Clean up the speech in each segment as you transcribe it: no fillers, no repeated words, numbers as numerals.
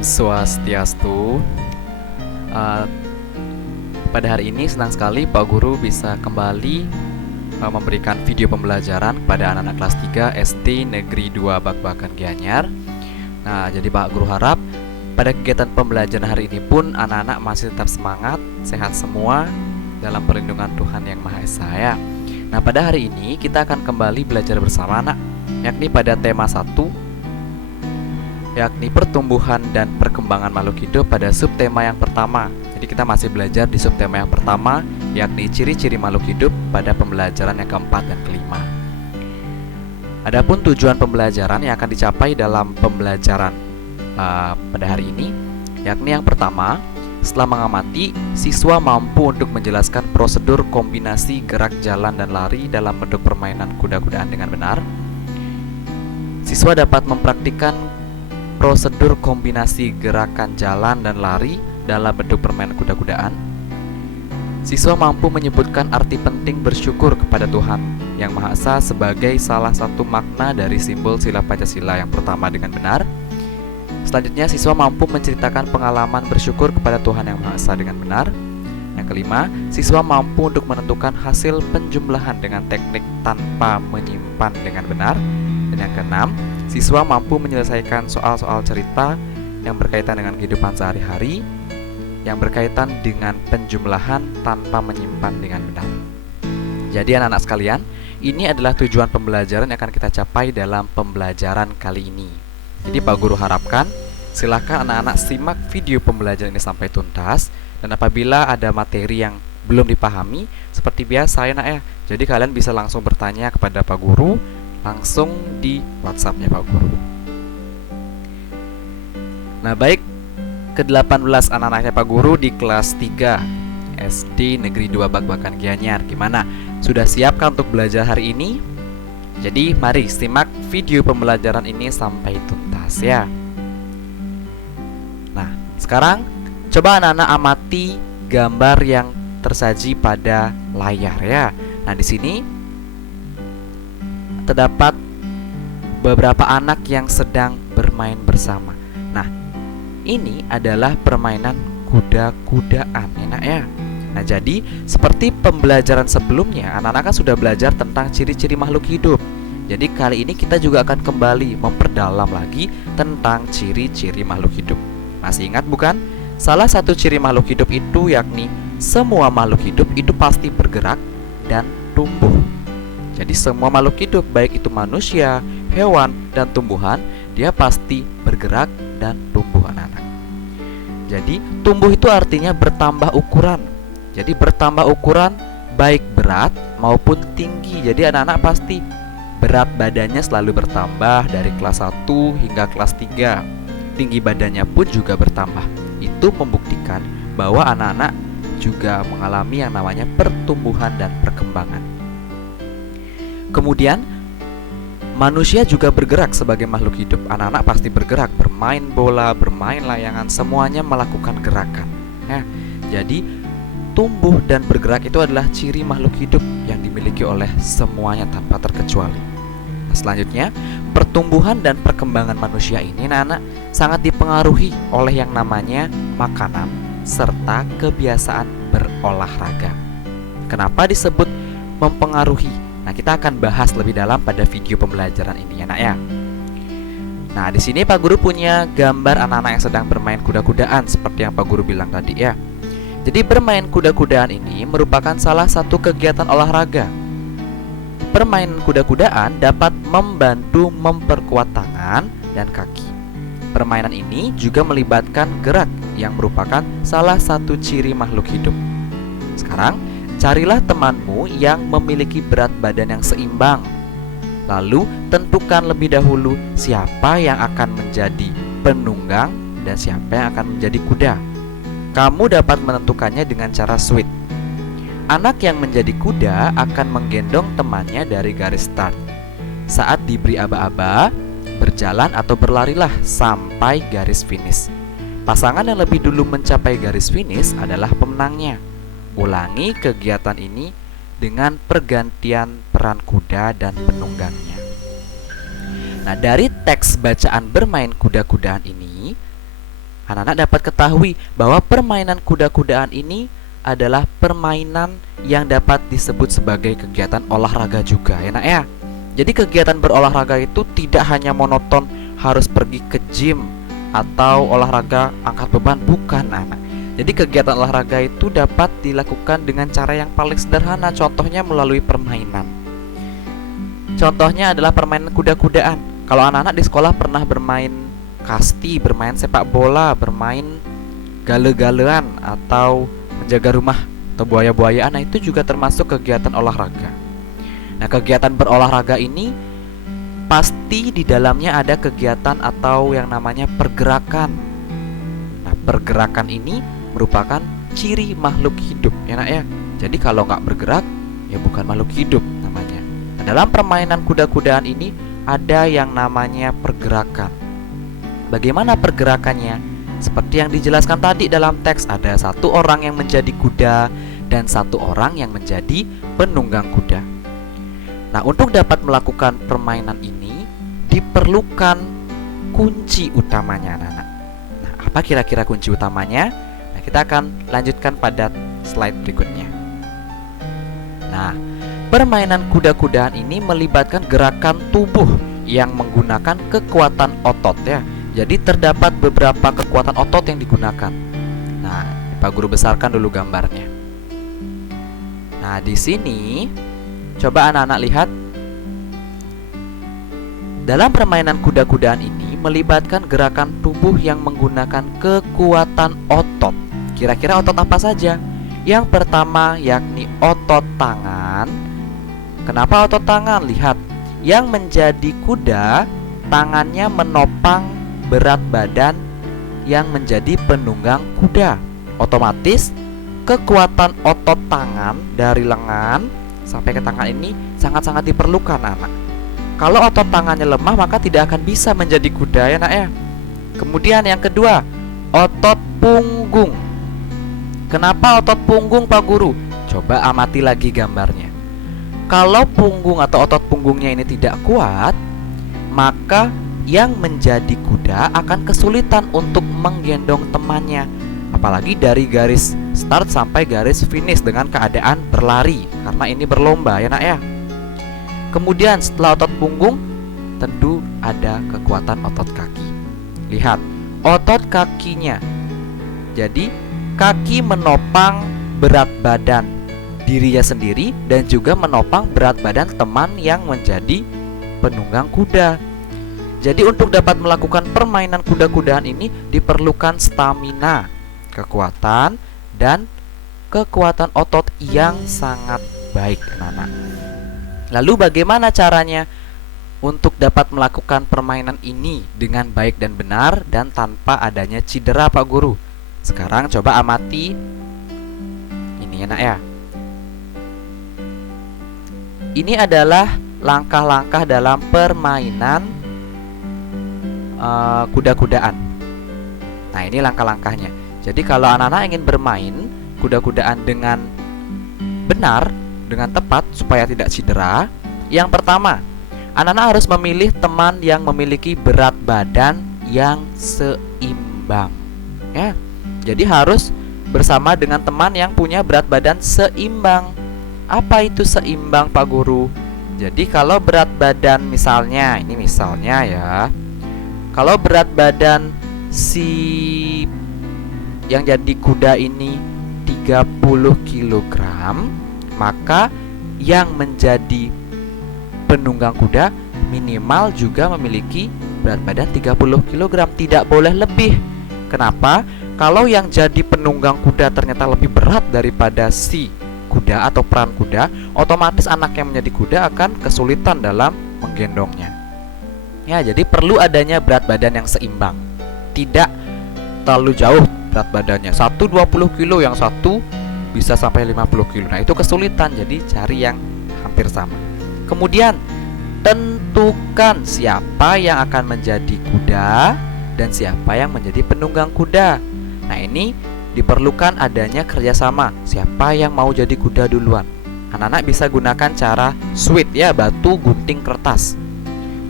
Om Swastiastu. Uh, pada hari ini senang sekali Pak Guru bisa kembali memberikan video pembelajaran kepada anak-anak kelas 3 SD Negeri 2 Bakbakan Gianyar. Nah, jadi Pak Guru harap pada kegiatan pembelajaran hari ini pun anak-anak masih tetap semangat, sehat semua dalam perlindungan Tuhan Yang Maha Esa ya. Nah, pada hari ini kita akan kembali belajar bersama anak, yakni pada tema 1, yakni pertumbuhan dan perkembangan makhluk hidup pada subtema yang pertama. Jadi kita masih belajar di subtema yang pertama, yakni ciri-ciri makhluk hidup pada pembelajaran yang keempat dan kelima. Adapun tujuan pembelajaran yang akan dicapai dalam pembelajaran pada hari ini, yakni yang pertama, setelah mengamati, siswa mampu untuk menjelaskan prosedur kombinasi gerak jalan dan lari dalam bentuk permainan kuda-kudaan dengan benar. Siswa dapat mempraktikkan prosedur kombinasi gerakan jalan dan lari dalam bentuk permainan kuda-kudaan. Siswa mampu menyebutkan arti penting bersyukur kepada Tuhan Yang Maha Esa sebagai salah satu makna dari simbol sila Pancasila yang pertama dengan benar. Selanjutnya, siswa mampu menceritakan pengalaman bersyukur kepada Tuhan Yang Maha Esa dengan benar. Yang kelima, siswa mampu untuk menentukan hasil penjumlahan dengan teknik tanpa menyimpan dengan benar. Dan yang keenam, siswa mampu menyelesaikan soal-soal cerita yang berkaitan dengan kehidupan sehari-hari, yang berkaitan dengan penjumlahan tanpa menyimpan dengan benar. Jadi anak-anak sekalian, ini adalah tujuan pembelajaran yang akan kita capai dalam pembelajaran kali ini. Jadi Pak Guru harapkan silakan anak-anak simak video pembelajaran ini sampai tuntas. Dan apabila ada materi yang belum dipahami, seperti biasa ya nak ya, jadi kalian bisa langsung bertanya kepada Pak Guru langsung di WhatsApp-nya Pak Guru. Nah, baik, ke-18 anak-anaknya Pak Guru di kelas 3 SD Negeri 2 Bakbakan Gianyar. Gimana? Sudah siapkah untuk belajar hari ini? Jadi mari simak video pembelajaran ini sampai tuntas ya. Nah, sekarang coba anak-anak amati gambar yang tersaji pada layar ya. Nah, di sini terdapat beberapa anak yang sedang bermain bersama. Nah, ini adalah permainan kuda-kudaan enak ya. Nah, jadi seperti pembelajaran sebelumnya, anak-anak kan sudah belajar tentang ciri-ciri makhluk hidup. Jadi kali ini kita juga akan kembali memperdalam lagi tentang ciri-ciri makhluk hidup. Masih ingat bukan? Salah satu ciri makhluk hidup itu yakni semua makhluk hidup itu pasti bergerak dan tumbuh. Jadi semua makhluk hidup, baik itu manusia, hewan, dan tumbuhan, dia pasti bergerak dan tumbuh anak-anak. Jadi tumbuh itu artinya bertambah ukuran. Jadi bertambah ukuran baik berat maupun tinggi. Jadi anak-anak pasti berat badannya selalu bertambah dari kelas 1 hingga kelas 3. Tinggi badannya pun juga bertambah. Itu membuktikan bahwa anak-anak juga mengalami yang namanya pertumbuhan dan perkembangan. Kemudian, manusia juga bergerak sebagai makhluk hidup. Anak-anak pasti bergerak, bermain bola, bermain layangan, semuanya melakukan gerakan ya. Jadi, tumbuh dan bergerak itu adalah ciri makhluk hidup yang dimiliki oleh semuanya tanpa terkecuali. Nah, selanjutnya, pertumbuhan dan perkembangan manusia ini anak-anak sangat dipengaruhi oleh yang namanya makanan serta kebiasaan berolahraga. Kenapa disebut mempengaruhi? Nah, kita akan bahas lebih dalam pada video pembelajaran ini ya nak ya. Nah, di sini Pak Guru punya gambar anak-anak yang sedang bermain kuda-kudaan seperti yang Pak Guru bilang tadi ya. Jadi bermain kuda-kudaan ini merupakan salah satu kegiatan olahraga. Permainan kuda-kudaan dapat membantu memperkuat tangan dan kaki. Permainan ini juga melibatkan gerak yang merupakan salah satu ciri makhluk hidup. Sekarang carilah temanmu yang memiliki berat badan yang seimbang. Lalu tentukan lebih dahulu siapa yang akan menjadi penunggang dan siapa yang akan menjadi kuda. Kamu dapat menentukannya dengan cara sweet. Anak yang menjadi kuda akan menggendong temannya dari garis start. Saat diberi aba-aba, berjalan atau berlarilah sampai garis finish. Pasangan yang lebih dulu mencapai garis finish adalah pemenangnya. Ulangi kegiatan ini dengan pergantian peran kuda dan penunggangnya. Nah, dari teks bacaan bermain kuda-kudaan ini, anak-anak dapat ketahui bahwa permainan kuda-kudaan ini adalah permainan yang dapat disebut sebagai kegiatan olahraga juga, ya nak ya. Jadi kegiatan berolahraga itu tidak hanya monoton harus pergi ke gym atau olahraga angkat beban, bukan anak. Jadi kegiatan olahraga itu dapat dilakukan dengan cara yang paling sederhana, contohnya melalui permainan. Contohnya adalah permainan kuda-kudaan. Kalau anak-anak di sekolah pernah bermain kasti, bermain sepak bola, bermain gale-galean atau menjaga rumah atau buaya-buayaan, nah itu juga termasuk kegiatan olahraga. Nah, kegiatan berolahraga ini pasti di dalamnya ada kegiatan atau yang namanya pergerakan. Nah, pergerakan ini merupakan ciri makhluk hidup, ya nak ya. Jadi kalau nggak bergerak, ya bukan makhluk hidup namanya. Nah, dalam permainan kuda-kudaan ini ada yang namanya pergerakan. Bagaimana pergerakannya? Seperti yang dijelaskan tadi dalam teks, ada satu orang yang menjadi kuda dan satu orang yang menjadi penunggang kuda. Nah, untuk dapat melakukan permainan ini diperlukan kunci utamanya, anak-anak. Nah, apa kira-kira kunci utamanya? Nah, kita akan lanjutkan pada slide berikutnya. Nah, permainan kuda-kudaan ini melibatkan gerakan tubuh yang menggunakan kekuatan otot, ya. Jadi terdapat beberapa kekuatan otot yang digunakan. Nah, Pak Guru besarkan dulu gambarnya. Nah, di sini coba anak-anak lihat. Dalam permainan kuda-kudaan ini melibatkan gerakan tubuh yang menggunakan kekuatan otot. Kira-kira otot apa saja? Yang pertama yakni otot tangan. Kenapa otot tangan? Lihat, yang menjadi kuda tangannya menopang berat badan yang menjadi penunggang kuda. Otomatis kekuatan otot tangan dari lengan sampai ke tangan ini sangat-sangat diperlukan, anak. Kalau otot tangannya lemah maka tidak akan bisa menjadi kuda, ya nak ya. Kemudian yang kedua, otot punggung. Kenapa otot punggung, Pak Guru? Coba amati lagi gambarnya. Kalau punggung atau otot punggungnya ini tidak kuat, maka yang menjadi kuda akan kesulitan untuk menggendong temannya, apalagi dari garis start sampai garis finish dengan keadaan berlari, karena ini berlomba, ya nak ya. Kemudian setelah otot punggung tentu ada kekuatan otot kaki. Lihat, otot kakinya. Jadi kaki menopang berat badan dirinya sendiri dan juga menopang berat badan teman yang menjadi penunggang kuda. Jadi untuk dapat melakukan permainan kuda-kudaan ini diperlukan stamina, kekuatan, dan kekuatan otot yang sangat baik, anak-anak. Lalu bagaimana caranya untuk dapat melakukan permainan ini dengan baik dan benar dan tanpa adanya cedera, Pak Guru? Sekarang coba amati ini, anak ya. Ini adalah langkah-langkah dalam permainan kuda-kudaan. Nah, ini langkah-langkahnya. Jadi kalau anak-anak ingin bermain kuda-kudaan dengan benar, dengan tepat supaya tidak cedera, yang pertama, anak-anak harus memilih teman yang memiliki berat badan yang seimbang, ya. Jadi harus bersama dengan teman yang punya berat badan seimbang. Apa itu seimbang, Pak Guru? Jadi kalau berat badan misalnya, ini misalnya ya, kalau berat badan si yang jadi kuda ini 30 kg, maka yang menjadi penunggang kuda minimal juga memiliki berat badan 30 kg, tidak boleh lebih. Kenapa? Kalau yang jadi penunggang kuda ternyata lebih berat daripada si kuda atau peran kuda, otomatis anak yang menjadi kuda akan kesulitan dalam menggendongnya. Ya, jadi perlu adanya berat badan yang seimbang. Tidak terlalu jauh berat badannya. Satu 20 kilo, yang satu bisa sampai 50 kilo. Nah, itu kesulitan. Jadi cari yang hampir sama. Kemudian tentukan siapa yang akan menjadi kuda dan siapa yang menjadi penunggang kuda. Nah, ini diperlukan adanya kerjasama. Siapa yang mau jadi kuda duluan? Anak-anak bisa gunakan cara switch, ya, batu gunting kertas.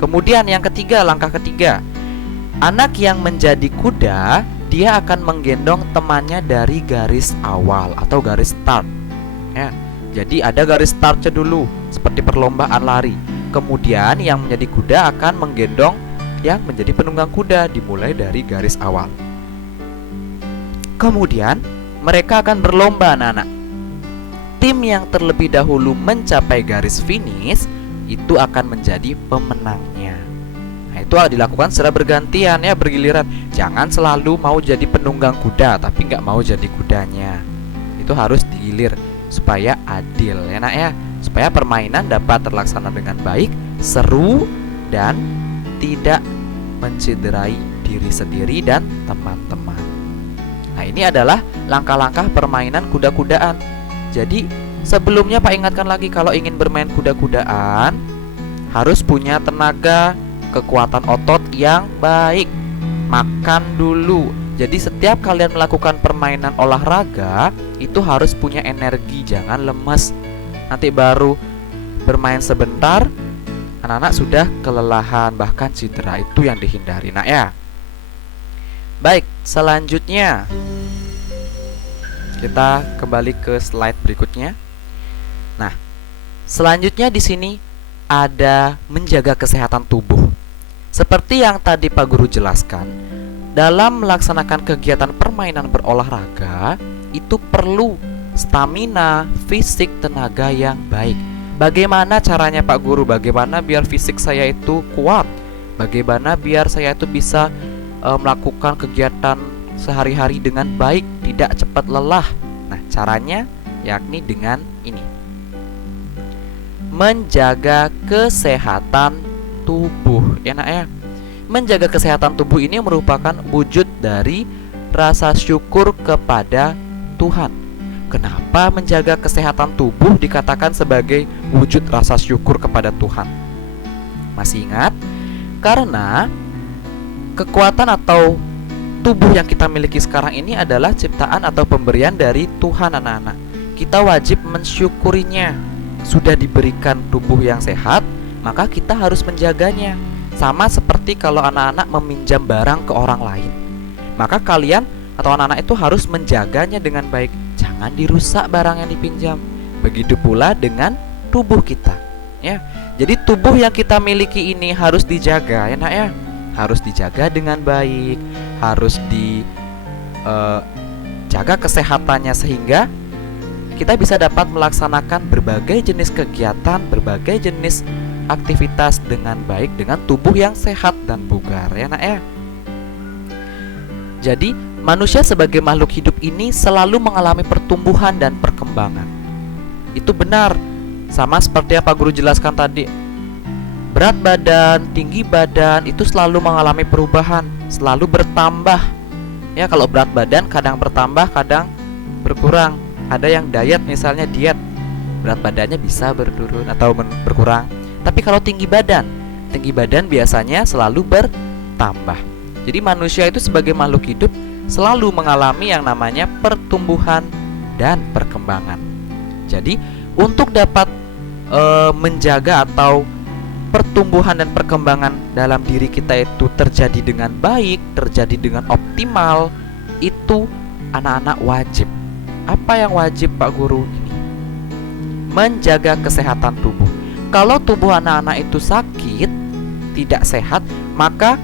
Kemudian yang ketiga, langkah ketiga, anak yang menjadi kuda dia akan menggendong temannya dari garis awal atau garis start ya. Jadi ada garis startnya dulu, seperti perlombaan lari. Kemudian yang menjadi kuda akan menggendong yang menjadi penunggang kuda, dimulai dari garis awal. Kemudian mereka akan berlomba, anak-anak. Tim yang terlebih dahulu mencapai garis finish itu akan menjadi pemenangnya. Nah, itu dilakukan secara bergantian ya, bergiliran. Jangan selalu mau jadi penunggang kuda tapi nggak mau jadi kudanya. Itu harus digilir supaya adil ya nak ya, supaya permainan dapat terlaksana dengan baik, seru, dan tidak mencederai diri sendiri dan teman-teman. Nah, ini adalah langkah-langkah permainan kuda-kudaan. Jadi sebelumnya Pak ingatkan lagi, kalau ingin bermain kuda-kudaan harus punya tenaga, kekuatan otot yang baik. Makan dulu. Jadi setiap kalian melakukan permainan olahraga itu harus punya energi, jangan lemes. Nanti baru bermain sebentar, anak-anak sudah kelelahan, bahkan cedera. Itu yang dihindari nak ya. Baik, selanjutnya kita kembali ke slide berikutnya. Nah, selanjutnya di sini ada menjaga kesehatan tubuh. Seperti yang tadi Pak Guru jelaskan, dalam melaksanakan kegiatan permainan berolahraga itu perlu stamina, fisik, tenaga yang baik. Bagaimana caranya Pak Guru? Bagaimana biar fisik saya itu kuat? Bagaimana biar saya itu bisa melakukan kegiatan sehari-hari dengan baik, tidak cepat lelah? Nah, caranya yakni dengan ini: menjaga kesehatan tubuh ya nak ya. Menjaga kesehatan tubuh ini merupakan wujud dari rasa syukur kepada Tuhan. Kenapa menjaga kesehatan tubuh dikatakan sebagai wujud rasa syukur kepada Tuhan? Masih ingat? Karena kekuatan atau tubuh yang kita miliki sekarang ini adalah ciptaan atau pemberian dari Tuhan, anak-anak. Kita wajib mensyukurinya. Sudah diberikan tubuh yang sehat, maka kita harus menjaganya. Sama seperti kalau anak-anak meminjam barang ke orang lain, maka kalian atau anak-anak itu harus menjaganya dengan baik. Jangan dirusak barang yang dipinjam. Begitu pula dengan tubuh kita ya. Jadi tubuh yang kita miliki ini harus dijaga ya nak ya. Harus dijaga dengan baik, harus dijaga kesehatannya sehingga kita bisa dapat melaksanakan berbagai jenis kegiatan, berbagai jenis aktivitas dengan baik, dengan tubuh yang sehat dan bugar ya nak ya. Jadi manusia sebagai makhluk hidup ini selalu mengalami pertumbuhan dan perkembangan. Itu benar, sama seperti yang Pak Guru jelaskan tadi. Berat badan, tinggi badan itu selalu mengalami perubahan, selalu bertambah. Ya, kalau berat badan kadang bertambah, kadang berkurang. Ada yang diet, misalnya diet, berat badannya bisa berturun atau berkurang. Tapi kalau tinggi badan biasanya selalu bertambah. Jadi manusia itu sebagai makhluk hidup selalu mengalami yang namanya pertumbuhan dan perkembangan. Jadi untuk dapat menjaga atau pertumbuhan dan perkembangan dalam diri kita itu terjadi dengan baik, terjadi dengan optimal, itu anak-anak wajib. Apa yang wajib Pak Guru ini? Menjaga kesehatan tubuh. Kalau tubuh anak-anak itu sakit, tidak sehat, maka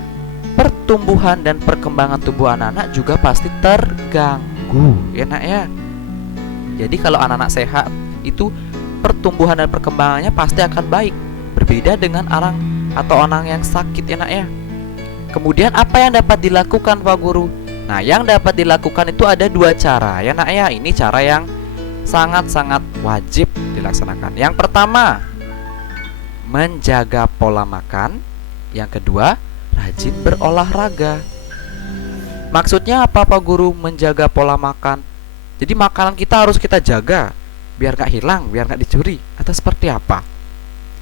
pertumbuhan dan perkembangan tubuh anak-anak juga pasti terganggu ya nak ya. Jadi kalau anak-anak sehat itu pertumbuhan dan perkembangannya pasti akan baik. Berbeda dengan orang atau orang yang sakit ya nak ya. Kemudian apa yang dapat dilakukan Pak Guru? Nah, yang dapat dilakukan itu ada dua cara ya nak ya. Ini cara yang sangat-sangat wajib dilaksanakan. Yang pertama, menjaga pola makan. Yang kedua, rajin berolahraga. Maksudnya apa Pak Guru menjaga pola makan? Jadi makanan kita harus kita jaga biar gak hilang, biar gak dicuri, atau seperti apa?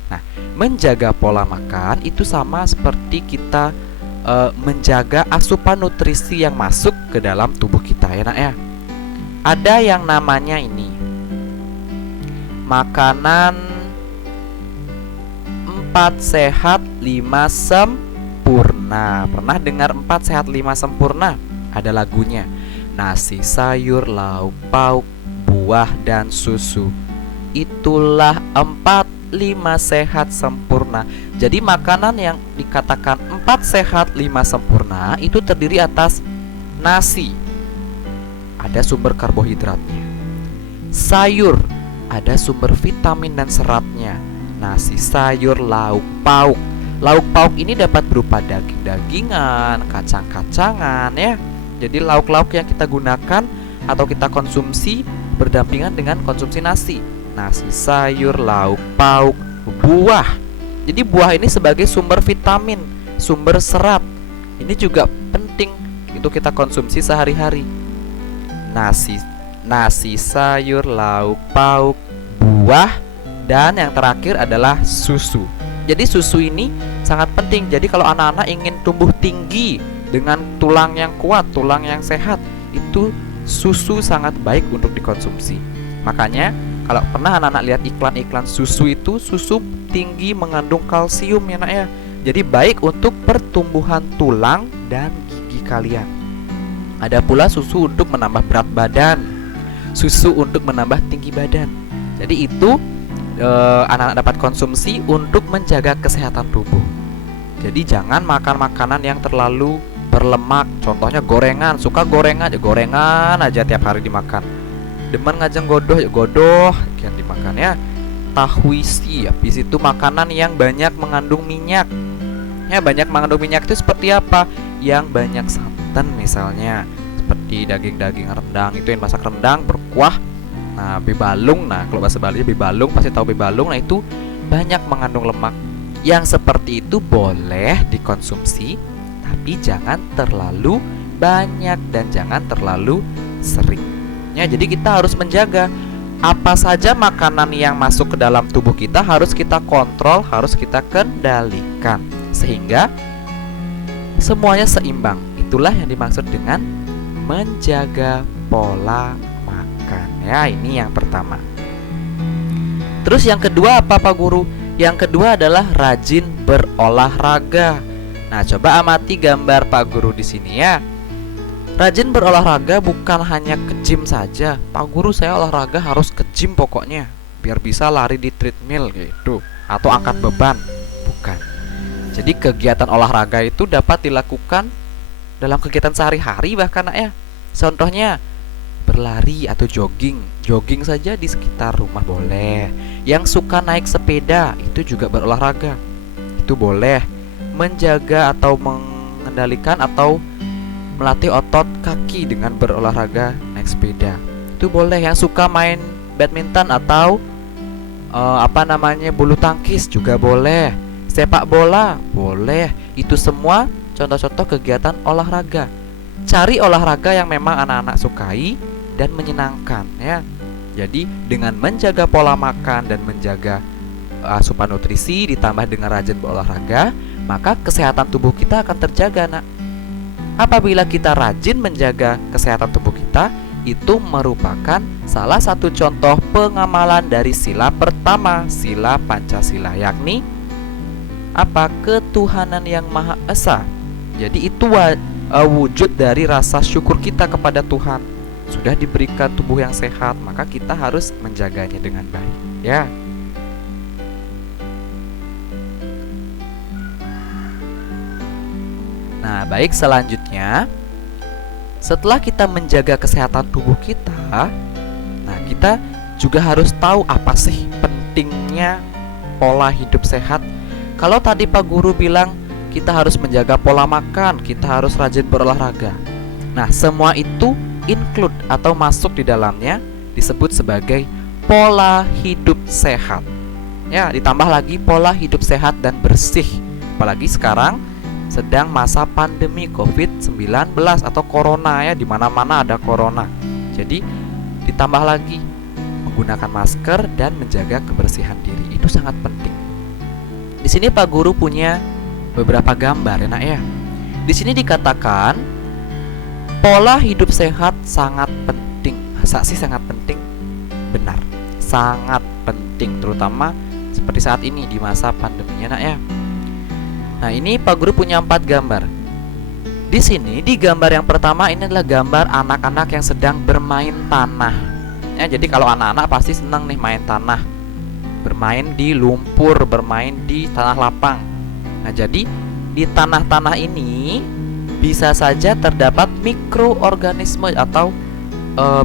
Nah, menjaga pola makan itu sama seperti kita menjaga asupan nutrisi yang masuk ke dalam tubuh kita ya nak ya. Ada yang namanya ini makanan 4 sehat 5 sempurna. Pernah dengar 4 sehat 5 sempurna? Ada lagunya. Nasi, sayur, lauk, pauk, buah, dan susu. Itulah 4, 5 sehat sempurna. Jadi makanan yang dikatakan 4 sehat 5 sempurna itu terdiri atas nasi, ada sumber karbohidratnya. Sayur, ada sumber vitamin dan seratnya. Nasi, sayur, lauk, pauk. Lauk pauk ini dapat berupa daging-dagingan, kacang-kacangan ya. Jadi lauk-lauk yang kita gunakan atau kita konsumsi berdampingan dengan konsumsi nasi. Nasi, sayur, lauk pauk, buah. Jadi buah ini sebagai sumber vitamin, sumber serat. Ini juga penting itu kita konsumsi sehari-hari. Nasi, sayur, lauk pauk, buah, dan yang terakhir adalah susu. Jadi susu ini sangat penting. Jadi kalau anak-anak ingin tumbuh tinggi dengan tulang yang kuat, tulang yang sehat, itu susu sangat baik untuk dikonsumsi. Makanya kalau pernah anak-anak lihat iklan-iklan susu itu, susu tinggi mengandung kalsium ya nak ya. Jadi baik untuk pertumbuhan tulang dan gigi kalian. Ada pula susu untuk menambah berat badan, susu untuk menambah tinggi badan. Jadi itu anak-anak dapat konsumsi untuk menjaga kesehatan tubuh. Jadi jangan makan makanan yang terlalu berlemak. Contohnya gorengan, suka gorengan ya gorengan aja tiap hari dimakan. Demen ngajeng godoh ya godoh yang dimakan ya. Tahu isi, habis itu makanan yang banyak mengandung minyak. Ya banyak mengandung minyak itu seperti apa? Yang banyak santan misalnya, seperti daging-daging rendang itu yang masak rendang berkuah. Nah, bebalung, nah kalau bahasa Bali bebalung, pasti tahu bebalung. Nah, itu banyak mengandung lemak. Yang seperti itu boleh dikonsumsi, tapi jangan terlalu banyak dan jangan terlalu sering. Ya, jadi kita harus menjaga apa saja makanan yang masuk ke dalam tubuh kita harus kita kontrol, harus kita kendalikan sehingga semuanya seimbang. Itulah yang dimaksud dengan menjaga pola makan. Ya, ini yang pertama. Terus yang kedua apa Pak Guru? Yang kedua adalah rajin berolahraga. Nah, coba amati gambar Pak Guru di sini ya. Rajin berolahraga bukan hanya ke gym saja. Pak Guru, saya olahraga harus ke gym pokoknya biar bisa lari di treadmill gitu atau angkat beban. Bukan. Jadi kegiatan olahraga itu dapat dilakukan dalam kegiatan sehari-hari bahkan ya. Contohnya berlari atau jogging. Jogging saja di sekitar rumah boleh. Yang suka naik sepeda itu juga berolahraga. Itu boleh. Menjaga atau mengendalikan atau melatih otot kaki dengan berolahraga naik sepeda. Itu boleh. Yang suka main badminton atau bulu tangkis juga boleh. Sepak bola boleh. Itu semua contoh-contoh kegiatan olahraga. Cari olahraga yang memang anak-anak sukai dan menyenangkan ya. Jadi dengan menjaga pola makan dan menjaga asupan nutrisi ditambah dengan rajin berolahraga, maka kesehatan tubuh kita akan terjaga, Nak. Apabila kita rajin menjaga kesehatan tubuh kita, itu merupakan salah satu contoh pengamalan dari sila pertama, sila Pancasila, yakni apa? Ketuhanan yang Maha Esa. Jadi itu wujud dari rasa syukur kita kepada Tuhan. Sudah diberikan tubuh yang sehat, maka kita harus menjaganya dengan baik, ya. Nah, baik, selanjutnya setelah kita menjaga kesehatan tubuh kita, nah kita juga harus tahu apa sih pentingnya pola hidup sehat. Kalau tadi Pak Guru bilang kita harus menjaga pola makan, kita harus rajin berolahraga. Nah, semua itu include atau masuk di dalamnya disebut sebagai pola hidup sehat. Ya, ditambah lagi pola hidup sehat dan bersih. Apalagi sekarang sedang masa pandemi COVID-19 atau corona ya, di mana-mana ada corona. Jadi ditambah lagi menggunakan masker dan menjaga kebersihan diri. Itu sangat penting. Di sini Pak Guru punya beberapa gambar ya, Nak ya. Di sini dikatakan pola hidup sehat sangat penting. Masa sih sangat penting? Benar, sangat penting, terutama seperti saat ini di masa pandeminya, Nak ya. Nah, ini Pak Guru punya 4 gambar. Di Di sini di gambar yang pertama ini adalah gambar anak-anak yang sedang bermain tanah. Ya, jadi kalau anak-anak pasti senang nih main tanah. Bermain di lumpur, bermain di tanah lapang. Nah, jadi di tanah-tanah ini bisa saja terdapat mikroorganisme atau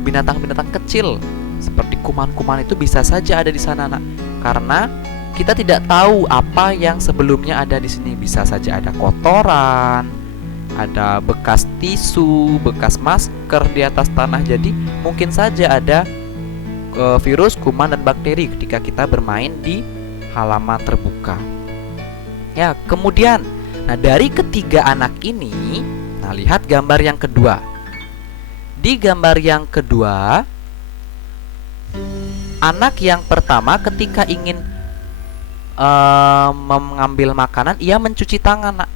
binatang-binatang kecil seperti kuman-kuman itu bisa saja ada di sana, Nak. Karena kita tidak tahu apa yang sebelumnya ada di sini. Bisa saja ada kotoran, ada bekas tisu, bekas masker di atas tanah. Jadi mungkin saja ada virus, kuman, dan bakteri ketika kita bermain di halaman terbuka. Ya, kemudian, nah dari ketiga anak ini, nah lihat gambar yang kedua. Di gambar yang kedua, anak yang pertama ketika ingin mengambil makanan, ia mencuci tangan, Nak.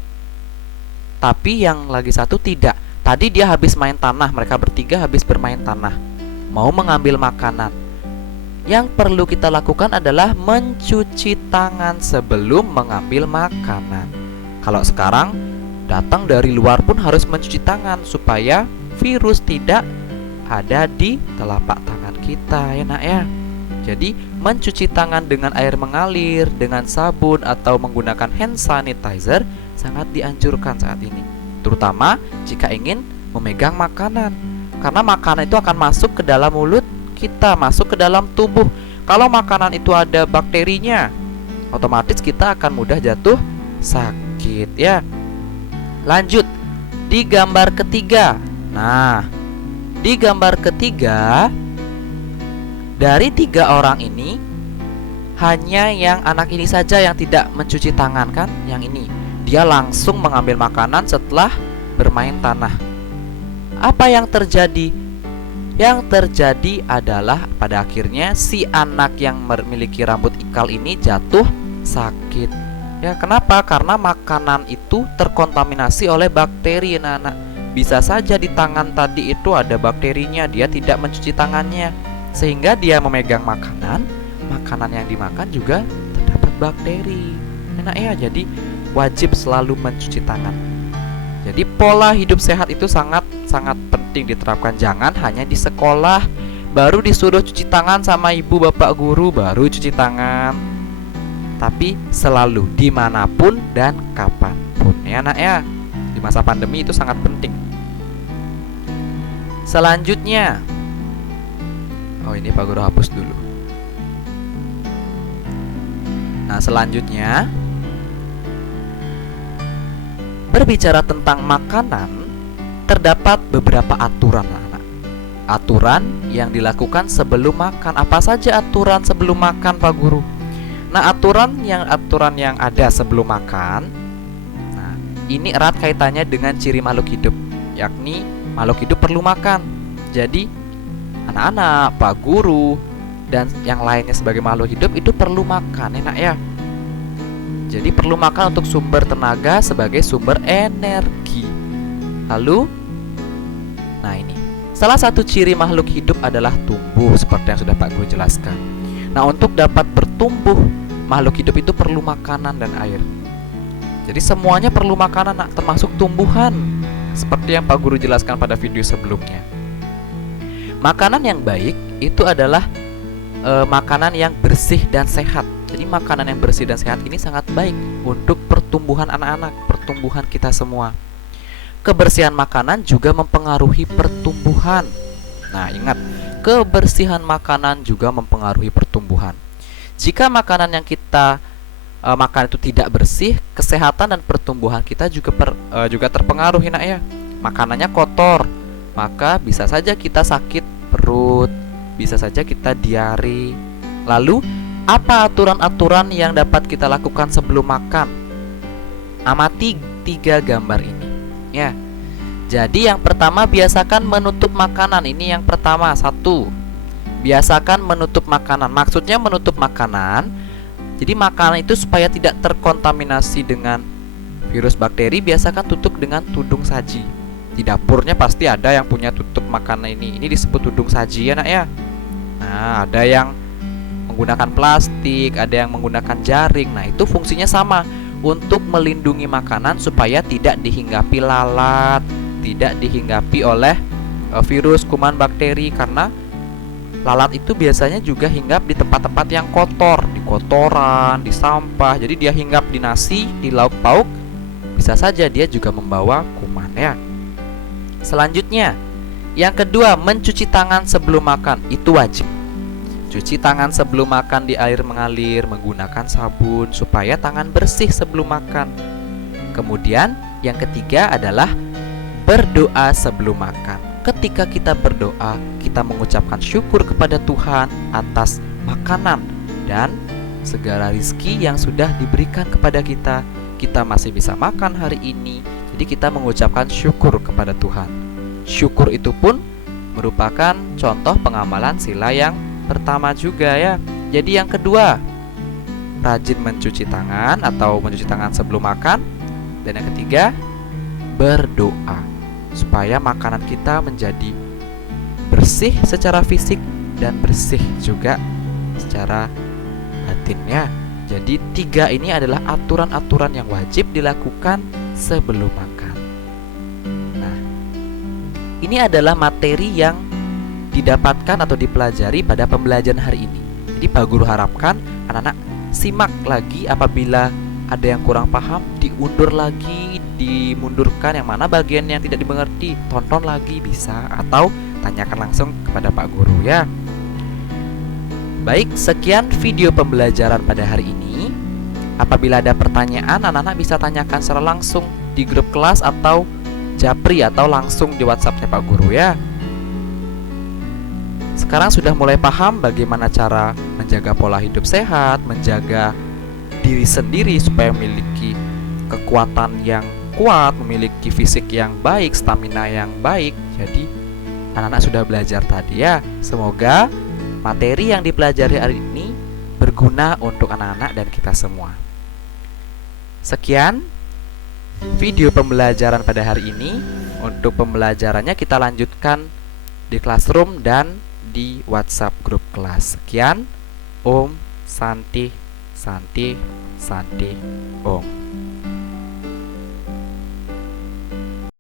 Tapi yang lagi satu tidak. Tadi dia habis main tanah, mereka bertiga habis bermain tanah, mau mengambil makanan. Yang perlu kita lakukan adalah mencuci tangan sebelum mengambil makanan. Kalau sekarang datang dari luar pun harus mencuci tangan supaya virus tidak ada di telapak tangan kita, ya Nak ya. Jadi mencuci tangan dengan air mengalir, dengan sabun, atau menggunakan hand sanitizer sangat dianjurkan saat ini, terutama jika ingin memegang makanan. Karena makanan itu akan masuk ke dalam mulut kita, masuk ke dalam tubuh. Kalau makanan itu ada bakterinya, otomatis kita akan mudah jatuh sakit, ya. Lanjut di gambar ketiga. Nah, di gambar ketiga, dari 3 orang ini hanya yang anak ini saja yang tidak mencuci tangan, kan? Yang ini dia langsung mengambil makanan setelah bermain tanah. Apa yang terjadi? Yang terjadi adalah pada akhirnya si anak yang memiliki rambut ikal ini jatuh sakit. Ya, kenapa? Karena makanan itu terkontaminasi oleh bakteri, anak-anak. Bisa saja di tangan tadi itu ada bakterinya, dia tidak mencuci tangannya, sehingga dia memegang makanan yang dimakan juga terdapat bakteri. Enak ya, jadi wajib selalu mencuci tangan. Jadi pola hidup sehat itu sangat penting diterapkan. Jangan hanya di sekolah baru disuruh cuci tangan sama ibu bapak guru baru cuci tangan, tapi selalu dimanapun dan kapanpun, ya Nak ya. Di masa pandemi itu sangat penting. Selanjutnya, oh ini Pak Guru hapus dulu. Nah, selanjutnya berbicara tentang makanan, terdapat beberapa aturan, anak. Aturan yang dilakukan sebelum makan. Apa saja aturan sebelum makan, Pak Guru? Nah, aturan yang ada sebelum makan, nah, ini erat kaitannya dengan ciri makhluk hidup, yakni makhluk hidup perlu makan. Jadi anak-anak, Pak Guru, dan yang lainnya sebagai makhluk hidup itu perlu makan, enak ya. Jadi perlu makan untuk sumber tenaga sebagai sumber energi. Lalu, nah ini, salah satu ciri makhluk hidup adalah tumbuh, seperti yang sudah Pak Guru jelaskan. Nah, untuk dapat bertumbuh, makhluk hidup itu perlu makanan dan air. Jadi semuanya perlu makanan, nak, termasuk tumbuhan, seperti yang Pak Guru jelaskan pada video sebelumnya. Makanan yang baik itu adalah makanan yang bersih dan sehat. Jadi makanan yang bersih dan sehat ini sangat baik untuk pertumbuhan anak-anak, pertumbuhan kita semua. Kebersihan makanan juga mempengaruhi pertumbuhan. Nah, ingat, kebersihan makanan juga mempengaruhi pertumbuhan. Jika makanan yang kita makan itu tidak bersih, kesehatan dan pertumbuhan kita juga terpengaruh, nak ya. Makanannya kotor, maka bisa saja kita sakit perut, bisa saja kita diare. Lalu, apa aturan-aturan yang dapat kita lakukan sebelum makan? Amati 3 gambar ini, ya. Jadi yang pertama, biasakan menutup makanan. Ini yang pertama, 1. Biasakan menutup makanan. Maksudnya menutup makanan, jadi makanan itu supaya tidak terkontaminasi dengan virus bakteri, biasakan tutup dengan tudung saji. Di dapurnya pasti ada yang punya tutup makanan ini. Ini disebut tudung saji, ya nak ya. Nah, ada yang menggunakan plastik, ada yang menggunakan jaring. Nah, itu fungsinya sama untuk melindungi makanan supaya tidak dihinggapi lalat, tidak dihinggapi oleh virus, kuman, bakteri. Karena lalat itu biasanya juga hinggap di tempat-tempat yang kotor, di kotoran, di sampah. Jadi dia hinggap di nasi, di lauk pauk, bisa saja dia juga membawa kuman ya. Selanjutnya, yang kedua, mencuci tangan sebelum makan. Itu wajib. Cuci tangan sebelum makan di air mengalir, menggunakan sabun supaya tangan bersih sebelum makan. Kemudian yang ketiga adalah berdoa sebelum makan. Ketika kita berdoa, kita mengucapkan syukur kepada Tuhan atas makanan dan segala rizki yang sudah diberikan kepada kita. Kita masih bisa makan hari ini, jadi kita mengucapkan syukur kepada Tuhan. Syukur itu pun merupakan contoh pengamalan sila yang pertama juga ya. Jadi yang kedua, rajin mencuci tangan atau mencuci tangan sebelum makan. Dan yang ketiga, berdoa supaya makanan kita menjadi bersih secara fisik dan bersih juga secara batinnya. Jadi 3 ini adalah aturan-aturan yang wajib dilakukan sebelum makan. Nah, ini adalah materi yang didapatkan atau dipelajari pada pembelajaran hari ini. Jadi Pak Guru harapkan anak-anak simak lagi, apabila ada yang kurang paham diundur lagi, dimundurkan yang mana bagian yang tidak dimengerti, tonton lagi bisa, atau tanyakan langsung kepada Pak Guru ya. Baik, sekian video pembelajaran pada hari ini. Apabila ada pertanyaan, anak-anak bisa tanyakan secara langsung di grup kelas atau japri atau langsung di WhatsApp-nya Pak Guru ya. Sekarang sudah mulai paham bagaimana cara menjaga pola hidup sehat, menjaga diri sendiri supaya memiliki kekuatan yang kuat, memiliki fisik yang baik, stamina yang baik. Jadi anak-anak sudah belajar tadi ya. Semoga materi yang dipelajari hari ini berguna untuk anak-anak dan kita semua. Sekian video pembelajaran pada hari ini. Untuk pembelajarannya kita lanjutkan di Classroom dan di WhatsApp grup kelas. Sekian. Om Santi Santi Santi Om.